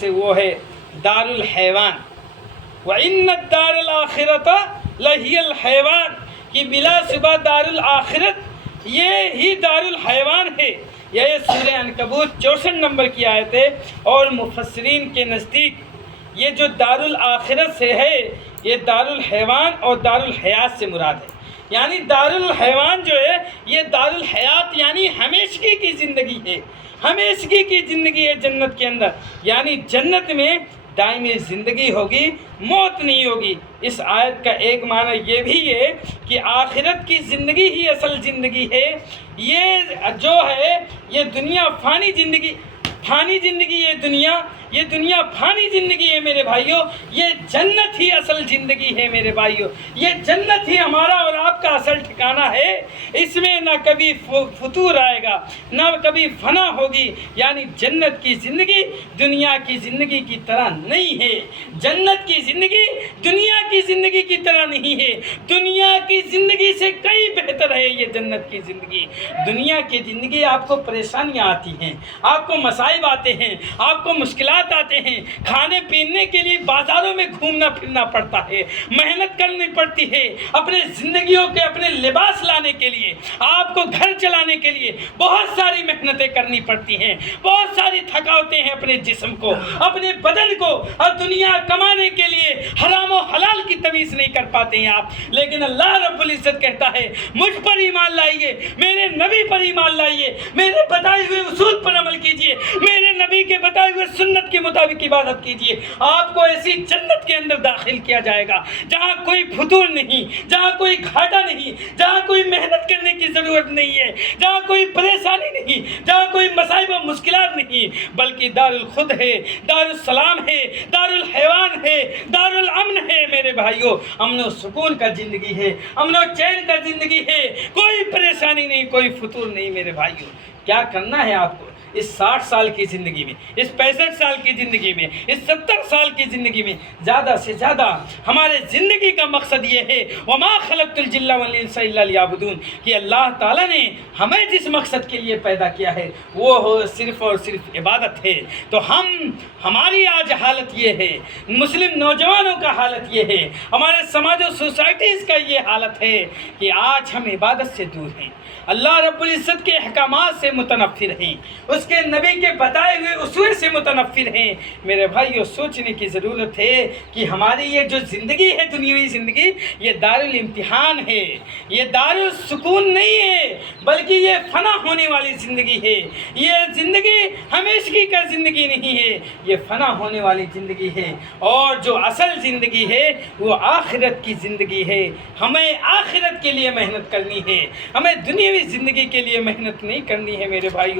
سے وہ ہے دار الحیوان، وَإِنَّ الدَّارَ الْآخِرَةَ لَهِيَ الْحَيْوَانِ، کہ بلا شبہ دار الآخرت یہ ہی دار الحیوان ہے۔ یہ سورہ عنکبوت 64 نمبر کی آیت ہے، اور مفسرین کے نزدیک یہ جو دار الآخرت سے ہے یہ دار الحیوان اور دار الحیات سے مراد ہے۔ یعنی دار الحیوان جو ہے یہ دار الحیات یعنی ہمیشگی کی زندگی ہے، ہمیشگی کی زندگی ہے جنت کے اندر، یعنی جنت میں دائمی زندگی ہوگی، موت نہیں ہوگی۔ اس آیت کا ایک معنی یہ بھی ہے کہ آخرت کی زندگی ہی اصل زندگی ہے۔ یہ جو ہے یہ دنیا فانی زندگی یہ دنیا فانی زندگی ہے میرے بھائیوں، یہ جنت ہی اصل زندگی ہے میرے بھائیوں، یہ جنت ہی ہمارا اور آپ کا اصل ٹھکانہ ہے۔ اس میں نہ کبھی فتور آئے گا، نہ کبھی فنا ہوگی۔ یعنی جنت کی زندگی دنیا کی زندگی کی طرح نہیں ہے، جنت کی زندگی دنیا کی زندگی کی طرح نہیں ہے، دنیا کی زندگی سے کئی بہتر ہے یہ جنت کی زندگی۔ دنیا کی زندگی آپ کو پریشانیاں آتی ہیں، آپ کو مصائب آتے ہیں، آپ کو مشکلات آتے ہیں، کھانے پینے کے لیے بازاروں میں گھومنا پھرنا پڑتا ہے، محنت کرنی پڑتی ہے، اپنے زندگیوں کے اپنے لباس لانے کے لیے، آپ کو گھر چلانے کے لیے بہت ساری محنتیں کرنی پڑتی ہیں، بہت ساری تھکاوٹیں ہیں اپنے جسم کو، اپنے بدن کو، اور دنیا کمانے کے لیے حرام و حلال کی تمیز نہیں کر پاتے ہیں آپ۔ لیکن اللہ رب العزت کہتا ہے مجھ پر ایمان لائیے، میرے نبی پر ایمان لائیے، میرے بتائے ہوئے اصول پر عمل کیجیے، میرے نبی کے بتائے ہوئے سنت کے مطابق عبادت کیجیے، آپ کو ایسی جنت کے اندر داخل کیا جائے گا جہاں کوئی فتور نہیں، جہاں کوئی گھاٹا نہیں، جہاں کوئی محنت کرنے کی ضرورت نہیں ہے، جہاں کوئی پریشانی نہیں، جہاں کوئی مصائب و مشکلات نہیں، بلکہ دار الخود ہے، دار السلام ہے، دار الحیوان ہے، دار الامن ہے میرے بھائیوں۔ امن و سکون کا زندگی ہے، امن و چین کا زندگی ہے، کوئی پریشانی نہیں، کوئی فتور نہیں میرے بھائیوں۔ کیا کرنا ہے آپ کو اس 60 سال کی زندگی میں، اس 65 سال کی زندگی میں، اس 70 سال کی زندگی میں زیادہ سے زیادہ ہمارے زندگی کا مقصد یہ ہے وَمَا خَلَقْتُ الْجِنَّ وَالْإِنسَ إِلَّا لِيَعْبُدُونِ، کہ اللہ تعالیٰ نے ہمیں جس مقصد کے لیے پیدا کیا ہے وہ صرف اور صرف عبادت ہے۔ تو ہماری آج حالت یہ ہے، مسلم نوجوانوں کا حالت یہ ہے، ہمارے سماج و سوسائٹیز کا یہ حالت ہے کہ آج ہم عبادت سے دور ہیں، اللہ رب العزت کے احکامات سے متنفر ہیں، اس کے نبی کے بتائے ہوئے اصول سے متنفر ہیں۔ میرے بھائیو سوچنے کی ضرورت ہے کہ ہماری یہ جو زندگی ہے دنیاوی زندگی، یہ دار الامتحان ہے، یہ دار السکون نہیں ہے، بلکہ یہ فنا ہونے والی زندگی ہے۔ یہ زندگی ہمیشگی کا زندگی نہیں ہے، یہ فنا ہونے والی زندگی ہے، اور جو اصل زندگی ہے وہ آخرت کی زندگی ہے۔ ہمیں آخرت کے لیے محنت کرنی ہے، ہمیں دنیاوی زندگی کے لیے محنت نہیں کرنی ہے میرے بھائی۔